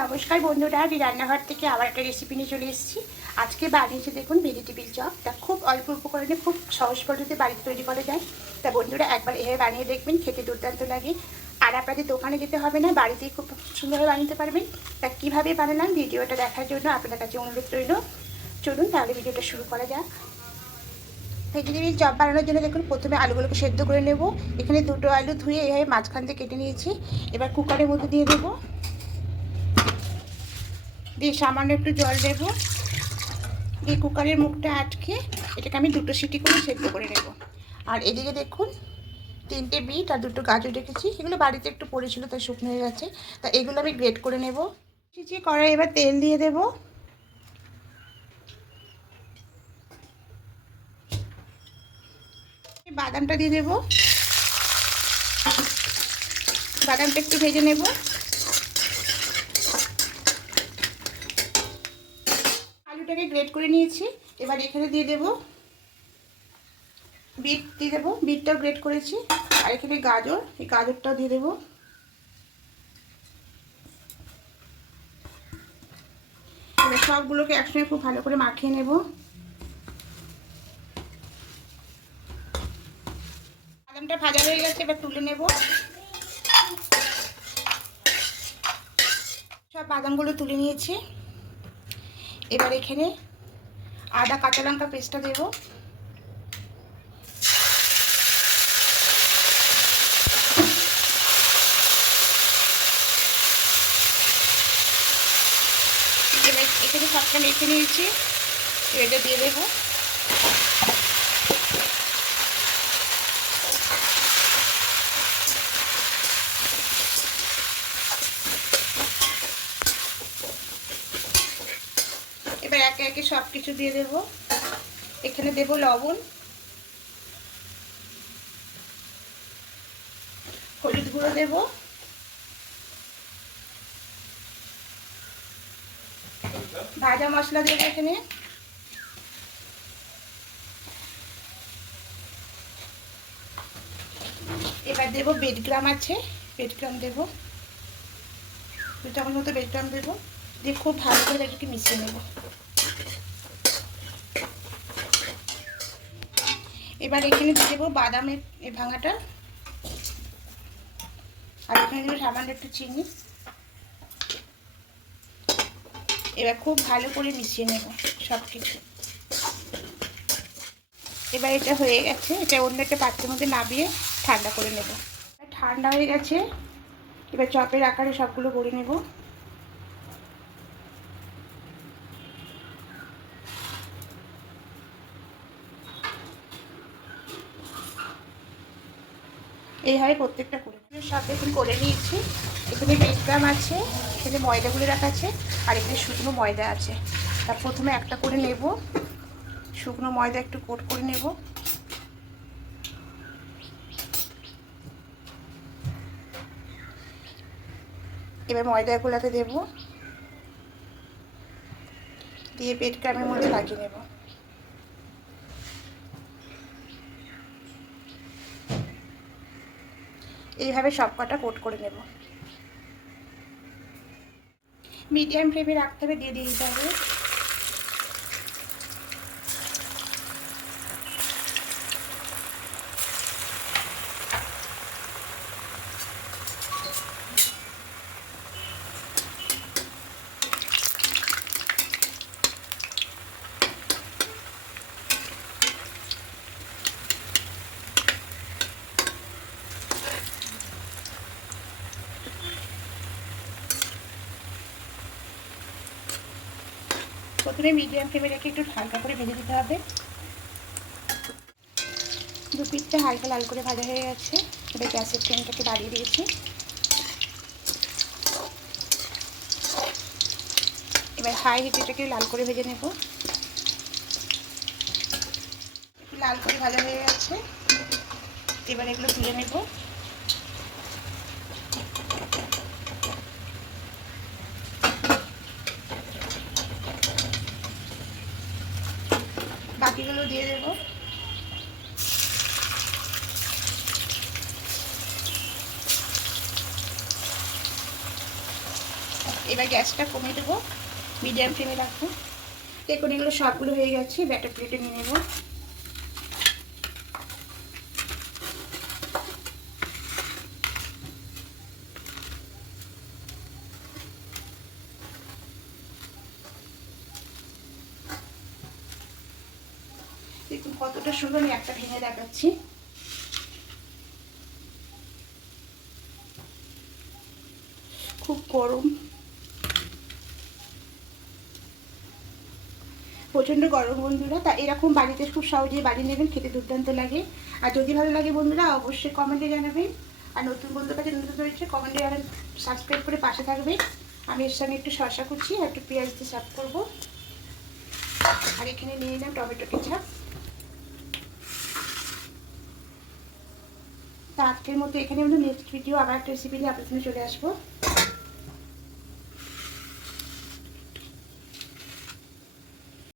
নমস্কার বন্ধুরা আমি রান্নাঘর থেকে আবার একটা রেসিপি নিয়ে চলে এসেছি। আজকে বানিয়েছি দেখুন ভেজিটেবিল চপ তা খুব অল্প উপকরণে খুব সহজ পদ্ধতিতে বাড়িতে তৈরি করা যায়। তা বন্ধুরা একবার এভাবে বানিয়ে দেখবেন, খেতে দুর্দান্ত লাগে। আর আপনাদের দোকানে যেতে হবে না, বাড়িতেই খুব সুন্দরভাবে বানাতে পারবেন। তা কীভাবে বানালাম ভিডিওটা দেখার জন্য আপনার কাছে অনুরোধ রইল। চলুন তাহলে ভিডিওটা শুরু করা যাক। ভেজিটেবিল চপ বানানোর জন্য দেখুন, প্রথমে আলুগুলোকে সেদ্ধ করে নেব। এখানে দুটো আলু ধুয়ে এভাবে মাঝখান থেকে কেটে নিয়েছি। এবার কুকারের মধ্যে দিয়ে দেবো। দিয়ে সামান্য একটু জল দেব। দিয়ে কুকারের মুখটা আটকে এটাকে আমি দুটো সিটি করে সেদ্ধ করে নেব। আর এদিকে দেখুন, তিনটে বিট আর দুটো গাজর রেখেছি। এগুলো বাড়িতে একটু পড়েছিল, তাই শুকনো হয়ে গেছে। তা এগুলো আমি গ্রেট করে নেব। চিচি কড়াই এবার তেল দিয়ে দেব। বাদামটা দিয়ে দেব। বাদামটা একটু ভেজে নেব। গ্রেট করে নিয়েছি। এবার এখানে দিয়ে দেব বিট, দিয়ে দেবো বিটটাও গ্রেট করেছি। আর এখানে গাজর, এই গাজরটাও দিয়ে দেবো। এবার সবগুলোকে একসঙ্গে খুব ভালো করে মাখিয়ে নেব। বাদামটা ভাজা হয়ে গেছে, এবার তুলে নেব। সব বাদামগুলো তুলে নিয়েছি। এবার এখানে আদা কাঁচা লঙ্কা পেস্টটা দেব। এখানে সবটা মেখে নিয়েছি। এটা দিয়ে দেবো এবার একে একে সব কিছু দিয়ে দেব। এখানে দেব লবণ। হলুদ গুঁড়ো দেব। ভাজা মশলা দেব এখানে। এবার দেব বেডগ্রাম আছে, বেডগ্রাম দেব। দু চামচ মতো বেডগ্রাম দেবো। দিয়ে খুব ভালো করে এটাকে মিশিয়ে নেব। এবার এখানে দিয়ে দেবো বাদামের এই ভাঙাটা। আর এখানে দেবো সামান্য একটু চিনি। এবার খুব ভালো করে মিশিয়ে নেব সব কিছু এবার এটা হয়ে গেছে, এটা অন্য একটা পাত্রের মধ্যে নামিয়ে ঠান্ডা করে নেব। ঠান্ডা হয়ে গেছে, এবার চপের আকারে সবগুলো করে নেব। এইভাবে প্রত্যেকটা করে সব এখন করে নিয়েছি। এখানে বেডগ্রাম আছে, এখানে ময়দাগুলো রাখা আছে, আর এখানে শুকনো ময়দা আছে। তার প্রথমে একটা করে নেব। শুকনো ময়দা একটু কোট করে নেব। এবার ময়দা ময়দাগুলোতে দেব। দিয়ে বেডগ্রামের মধ্যে লাগিয়ে নেব। এইভাবে সব কটা কোট করে নেব। মিডিয়াম ফ্লেমে রাখতে হবে দিয়ে দিয়ে দিতে হবে। প্রথমে মিডিয়াম ফ্লেমে রেখে একটু হালকা করে ভেজে দিতে হবে। দু পিঠটা হালকা লাল করে ভাজা হয়ে গেছে। এবার গ্যাসের ফ্লেমটাকে বাড়িয়ে দিয়েছি। এবার হাই হিটেটাকে লাল করে ভেজে নেব। লাল করে ভাজা হয়ে গেছে। এবার এগুলো তুলে নেব। বাকিগুলো দিয়ে দেবো। এবার গ্যাসটা কমে দেবো। মিডিয়াম ফ্লেমে রাখব। দেখুন, এগুলো সবগুলো হয়ে গেছে। ব্যাটার প্লেটে নিয়ে নেব। দেখুন কতটা সুন্দর আমি একটা ভেঙে দেখাচ্ছি। খুব গরম। প্রচণ্ড গরম বন্ধুরা, তা এরকম বাড়িতে খুব সহজেই বাড়ি নেবেন, খেতে দুর্দান্ত লাগে। আর যদি ভালো লাগে বন্ধুরা, অবশ্যই কমেন্টে জানাবেন। আর নতুন বন্ধুর কাছে নতুন রয়েছে কমেন্টে জানাবেন সাবস্ক্রাইব করে পাশে থাকবেন। আমি এর সঙ্গে একটু শসা কুচি আর একটু পেঁয়াজ দিয়ে সার্ভ করব। আর এখানে নিয়ে নিলাম টমেটো কেচাপ আজকের মতো এখানে আমরা নেক্সট ভিডিও আবার একটা রেসিপি নিয়ে আপনার সঙ্গে চলে আসব।